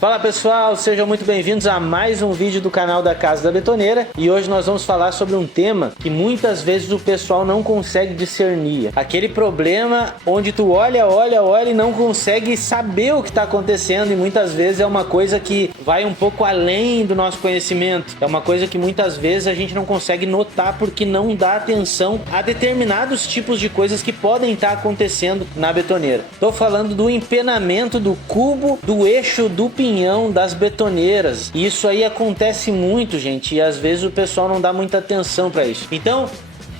Fala pessoal, sejam muito bem-vindos a mais um vídeo do canal da Casa da Betoneira. E hoje nós vamos falar sobre um tema que muitas vezes o pessoal não consegue discernir. Aquele problema onde tu olha e não consegue saber o que está acontecendo. E muitas vezes é uma coisa que vai um pouco além do nosso conhecimento. É uma coisa que muitas vezes a gente não consegue notar porque não dá atenção a determinados tipos de coisas que podem estar acontecendo na betoneira. Estou falando do empenamento do cubo do eixo do pinhão das betoneiras. E isso aí acontece muito, gente, e às vezes o pessoal não dá muita atenção para isso. Então,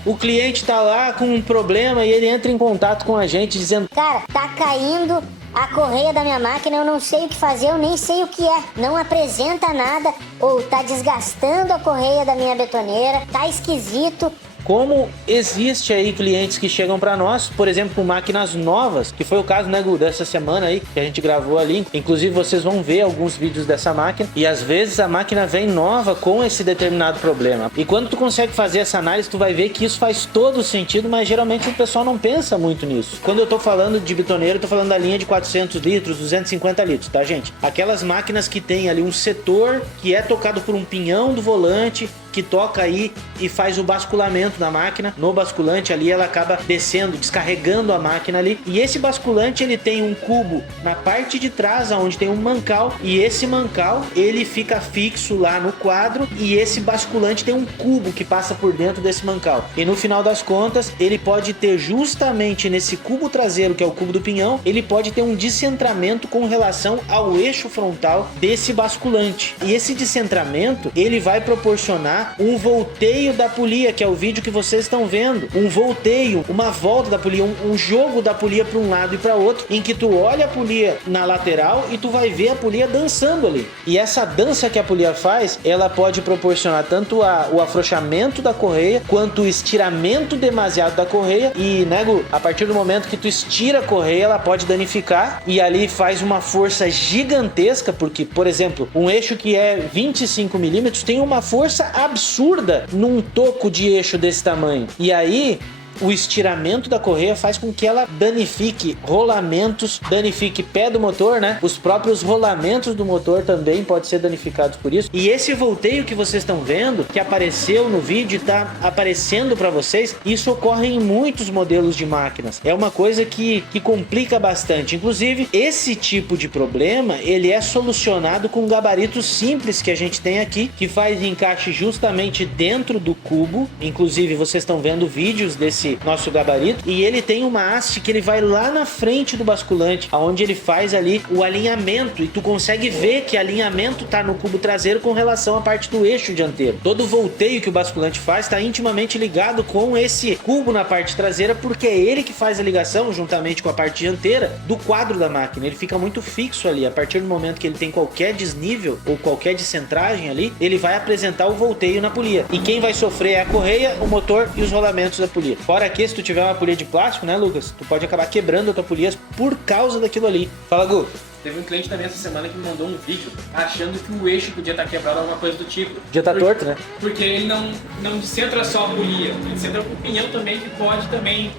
o cliente tá lá com um problema e ele entra em contato com a gente dizendo: cara, tá caindo a correia da minha máquina, eu não sei o que fazer, eu nem sei o que é, não apresenta nada, ou tá desgastando a correia da minha betoneira, tá esquisito. Como existe aí clientes que chegam para nós, por exemplo, com máquinas novas, que foi o caso, né, Gu, dessa semana aí, que a gente gravou ali. Inclusive, vocês vão ver alguns vídeos dessa máquina, e às vezes a máquina vem nova com esse determinado problema. E quando tu consegue fazer essa análise, tu vai ver que isso faz todo sentido, mas geralmente o pessoal não pensa muito nisso. Quando eu tô falando de betoneiro, eu tô falando da linha de 400 litros, 250 litros, tá, gente? Aquelas máquinas que tem ali um setor que é tocado por um pinhão do volante, que toca aí e faz o basculamento da máquina. No basculante ali ela acaba descendo, descarregando a máquina ali, e esse basculante ele tem um cubo na parte de trás onde tem um mancal, e esse mancal ele fica fixo lá no quadro, e esse basculante tem um cubo que passa por dentro desse mancal, e no final das contas ele pode ter justamente nesse cubo traseiro, que é o cubo do pinhão, ele pode ter um descentramento com relação ao eixo frontal desse basculante, e esse descentramento ele vai proporcionar um volteio da polia, que é o vídeo que vocês estão vendo. Um volteio, uma volta da polia, um jogo da polia para um lado e para outro, em que tu olha a polia na lateral e tu vai ver a polia dançando ali. E essa dança que a polia faz, ela pode proporcionar tanto o afrouxamento da correia, quanto o estiramento demasiado da correia. E, nego, a partir do momento que tu estira a correia, ela pode danificar, e ali faz uma força gigantesca, porque, por exemplo, um eixo que é 25 milímetros tem uma força absurda num toco de eixo desse tamanho. E aí o estiramento da correia faz com que ela danifique rolamentos, danifique pé do motor, né? Os próprios rolamentos do motor também podem ser danificados por isso. E esse volteio que vocês estão vendo, que apareceu no vídeo e tá aparecendo para vocês, isso ocorre em muitos modelos de máquinas. É uma coisa que complica bastante. Inclusive, esse tipo de problema, ele é solucionado com gabaritos simples que a gente tem aqui, que faz encaixe justamente dentro do cubo. Inclusive, vocês estão vendo vídeos desse nosso gabarito, e ele tem uma haste que ele vai lá na frente do basculante, aonde ele faz ali o alinhamento, e tu consegue ver que alinhamento tá no cubo traseiro com relação à parte do eixo dianteiro. Todo o volteio que o basculante faz está intimamente ligado com esse cubo na parte traseira, porque é ele que faz a ligação juntamente com a parte dianteira do quadro da máquina. Ele fica muito fixo ali. A partir do momento que ele tem qualquer desnível ou qualquer descentragem ali, ele vai apresentar o volteio na polia, e quem vai sofrer é a correia, o motor e os rolamentos da polia. Fora que se tu tiver uma polia de plástico, né, Lucas, tu pode acabar quebrando a tua polia por causa daquilo ali. Fala, Gu. Teve um cliente também essa semana que me mandou um vídeo achando que o eixo podia estar quebrado, alguma coisa do tipo. Podia estar torto, né? Porque ele não descentra só a polia, ele descentra o pinhão também, que pode também...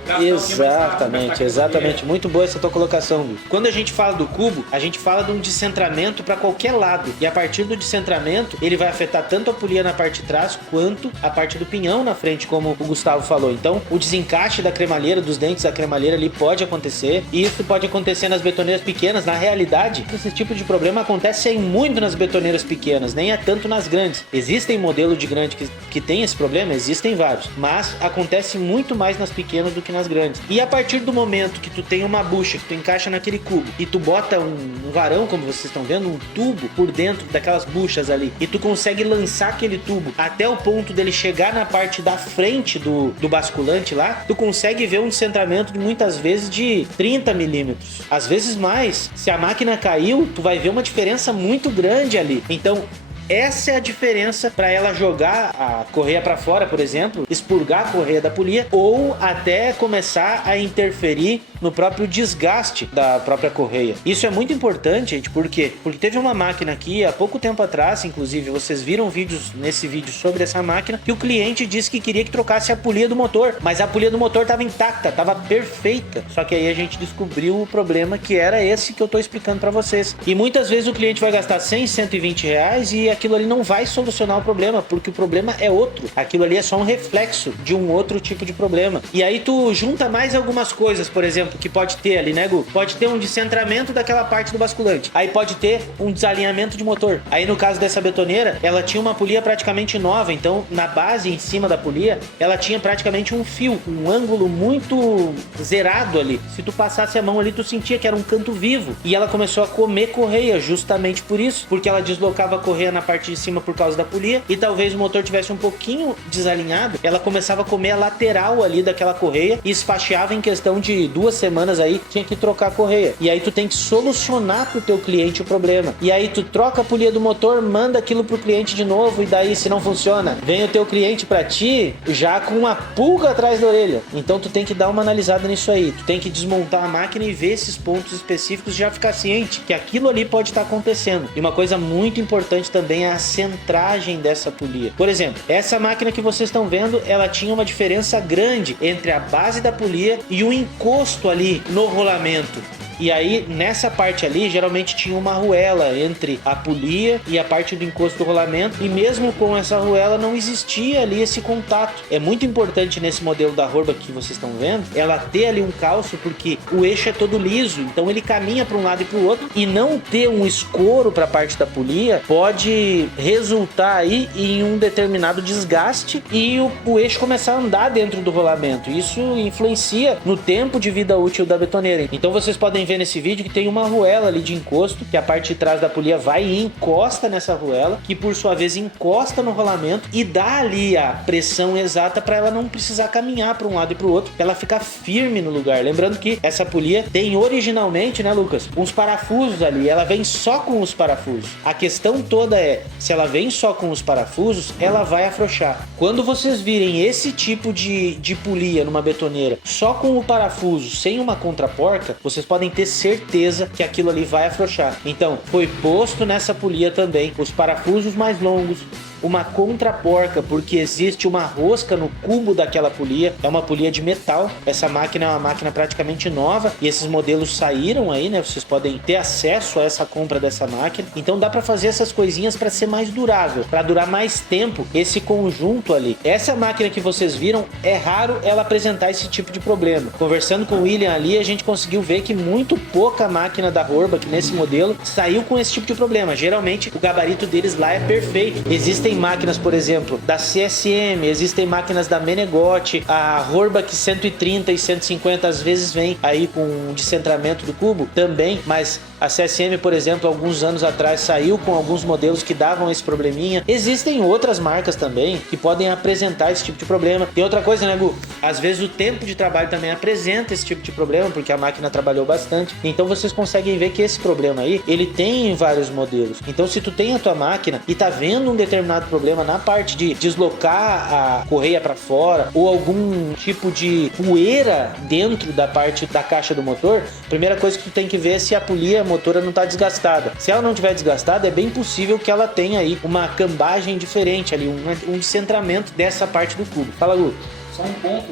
Exatamente. Muito boa essa tua colocação, Gu. Quando a gente fala do cubo, a gente fala de um descentramento para qualquer lado. E a partir do descentramento, ele vai afetar tanto a polia na parte de trás, quanto a parte do pinhão na frente, como o Gustavo falou. Então, o desencaixe da cremalheira, dos dentes da cremalheira ali pode acontecer. E isso pode acontecer nas betoneiras pequenas. Na realidade, esse tipo de problema acontece muito nas betoneiras pequenas, nem é tanto nas grandes. Existem modelos de grande que tem esse problema, existem vários, mas acontece muito mais nas pequenas do que nas grandes. E a partir do momento que tu tem uma bucha que tu encaixa naquele cubo e tu bota um varão, como vocês estão vendo, um tubo por dentro daquelas buchas ali, e tu consegue lançar aquele tubo até o ponto dele chegar na parte da frente do basculante lá, tu consegue ver um descentramento de muitas vezes de 30 milímetros, às vezes mais. Se a máquina caiu, tu vai ver uma diferença muito grande ali. Então, essa é a diferença para ela jogar a correia para fora, por exemplo, expurgar a correia da polia, ou até começar a interferir no próprio desgaste da própria correia. Isso é muito importante, gente, por quê? Porque teve uma máquina aqui há pouco tempo atrás, inclusive vocês viram vídeos nesse vídeo sobre essa máquina, que o cliente disse que queria que trocasse a polia do motor, mas a polia do motor estava intacta, estava perfeita. Só que aí a gente descobriu o problema, que era esse que eu tô explicando para vocês. E muitas vezes o cliente vai gastar 100, 120 reais e aquilo ali não vai solucionar o problema, porque o problema é outro. Aquilo ali é só um reflexo de um outro tipo de problema. E aí tu junta mais algumas coisas, por exemplo, que pode ter ali, né, Gu? Pode ter um descentramento daquela parte do basculante. Aí pode ter um desalinhamento de motor. Aí no caso dessa betoneira, ela tinha uma polia praticamente nova, então na base, em cima da polia, ela tinha praticamente um fio, um ângulo muito zerado ali. Se tu passasse a mão ali, tu sentia que era um canto vivo. E ela começou a comer correia justamente por isso, porque ela deslocava a correia na parte de cima por causa da polia, e talvez o motor tivesse um pouquinho desalinhado, ela começava a comer a lateral ali daquela correia e esfacheava em questão de 2 semanas aí, tinha que trocar a correia. E aí tu tem que solucionar pro teu cliente o problema. E aí tu troca a polia do motor, manda aquilo pro cliente de novo, e daí se não funciona, vem o teu cliente pra ti já com uma pulga atrás da orelha. Então tu tem que dar uma analisada nisso aí, tu tem que desmontar a máquina e ver esses pontos específicos, já ficar ciente que aquilo ali pode estar acontecendo. E uma coisa muito importante também é a centragem dessa polia. Por exemplo, essa máquina que vocês estão vendo, ela tinha uma diferença grande entre a base da polia e o encosto ali no rolamento. E aí, nessa parte ali, geralmente tinha uma arruela entre a polia e a parte do encosto do rolamento. E mesmo com essa arruela, não existia ali esse contato. É muito importante nesse modelo da Horba que vocês estão vendo, ela ter ali um calço, porque o eixo é todo liso. Então ele caminha para um lado e para o outro. E não ter um escoro para a parte da polia pode resultar aí em um determinado desgaste e o eixo começar a andar dentro do rolamento. Isso influencia no tempo de vida útil da betoneira. Então vocês podem ver nesse vídeo que tem uma arruela ali de encosto, que a parte de trás da polia vai e encosta nessa arruela, que por sua vez encosta no rolamento e dá ali a pressão exata para ela não precisar caminhar para um lado e para o outro, ela ficar firme no lugar. Lembrando que essa polia tem originalmente, né, Lucas, uns parafusos ali, ela vem só com os parafusos. A questão toda é, se ela vem só com os parafusos, ela vai afrouxar. Quando vocês virem esse tipo de polia numa betoneira só com o parafuso, sem uma contraporca, vocês podem ter certeza que aquilo ali vai afrouxar. Então, foi posto nessa polia também os parafusos mais longos, uma contraporca, porque existe uma rosca no cubo daquela polia, é uma polia de metal. Essa máquina é uma máquina praticamente nova e esses modelos saíram aí, né? Vocês podem ter acesso a essa compra dessa máquina. Então dá para fazer essas coisinhas para ser mais durável, para durar mais tempo esse conjunto ali. Essa máquina que vocês viram, é raro ela apresentar esse tipo de problema. Conversando com o William ali, a gente conseguiu ver que muito pouca máquina da Horba que nesse modelo saiu com esse tipo de problema. Geralmente o gabarito deles lá é perfeito. Existem máquinas, por exemplo, da CSM, existem máquinas da Menegote, a Horba 130 e 150 às vezes vem aí com um descentramento do cubo também, mas a CSM, por exemplo, alguns anos atrás saiu com alguns modelos que davam esse probleminha. Existem outras marcas também que podem apresentar esse tipo de problema. Tem outra coisa, né, Gu? Às vezes o tempo de trabalho também apresenta esse tipo de problema, porque a máquina trabalhou bastante. Então vocês conseguem ver que esse problema aí, ele tem em vários modelos. Então se tu tem a tua máquina e tá vendo um determinado problema na parte de deslocar a correia para fora ou algum tipo de poeira dentro da parte da caixa do motor, a primeira coisa que tu tem que ver é se a polia motora não está desgastada. Se ela não estiver desgastada, é bem possível que ela tenha aí uma cambagem diferente ali, um descentramento dessa parte do cubo. Fala, Lu. Só um ponto,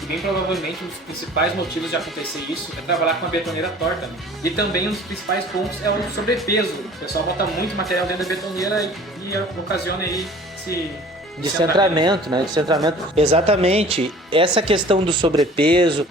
que bem provavelmente um dos principais motivos de acontecer isso é trabalhar com a betoneira torta, né? E também um dos principais pontos é o sobrepeso. O pessoal bota muito material dentro da betoneira e ocasiona aí esse descentramento, né? Descentramento. Exatamente. Essa questão do sobrepeso,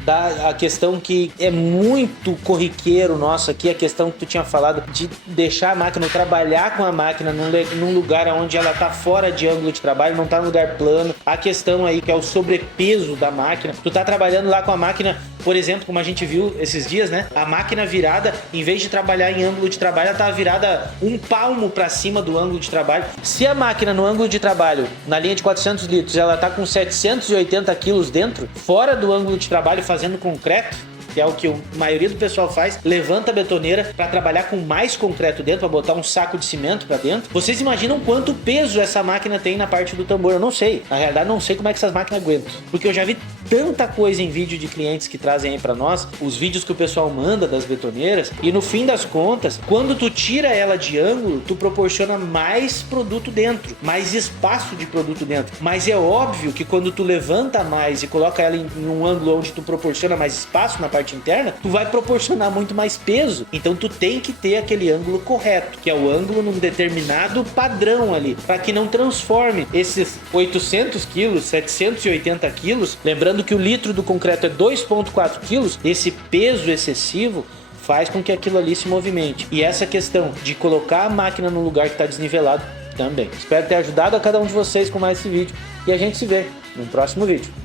a questão que é muito corriqueiro nosso aqui, a questão que tu tinha falado de deixar a máquina, trabalhar com a máquina num lugar onde ela tá fora de ângulo de trabalho, não tá no lugar plano. A questão aí que é o sobrepeso da máquina. Tu tá trabalhando lá com a máquina, por exemplo, como a gente viu esses dias, né? A máquina virada, em vez de trabalhar em ângulo de trabalho, ela tá virada um palmo para cima do ângulo de trabalho. Se a máquina no ângulo de trabalho, na linha de 400 litros, ela tá com 780 quilos dentro, fora do ângulo de trabalho, fazendo concreto, que é o que a maioria do pessoal faz, levanta a betoneira para trabalhar com mais concreto dentro, para botar um saco de cimento para dentro. Vocês imaginam quanto peso essa máquina tem na parte do tambor? Eu não sei. Na realidade, não sei como é que essas máquinas aguentam, porque eu já vi tanta coisa em vídeo de clientes que trazem aí pra nós, os vídeos que o pessoal manda das betoneiras, e no fim das contas, quando tu tira ela de ângulo, tu proporciona mais produto dentro, mais espaço de produto dentro. Mas é óbvio que quando tu levanta mais e coloca ela em um ângulo onde tu proporciona mais espaço na parte interna, tu vai proporcionar muito mais peso. Então tu tem que ter aquele ângulo correto, que é o ângulo num determinado padrão ali, para que não transforme esses 800 quilos, 780 quilos, lembrando que o litro do concreto é 2,4 quilos, esse peso excessivo faz com que aquilo ali se movimente. E essa questão de colocar a máquina no lugar que está desnivelado também. Espero ter ajudado a cada um de vocês com mais esse vídeo e a gente se vê no próximo vídeo.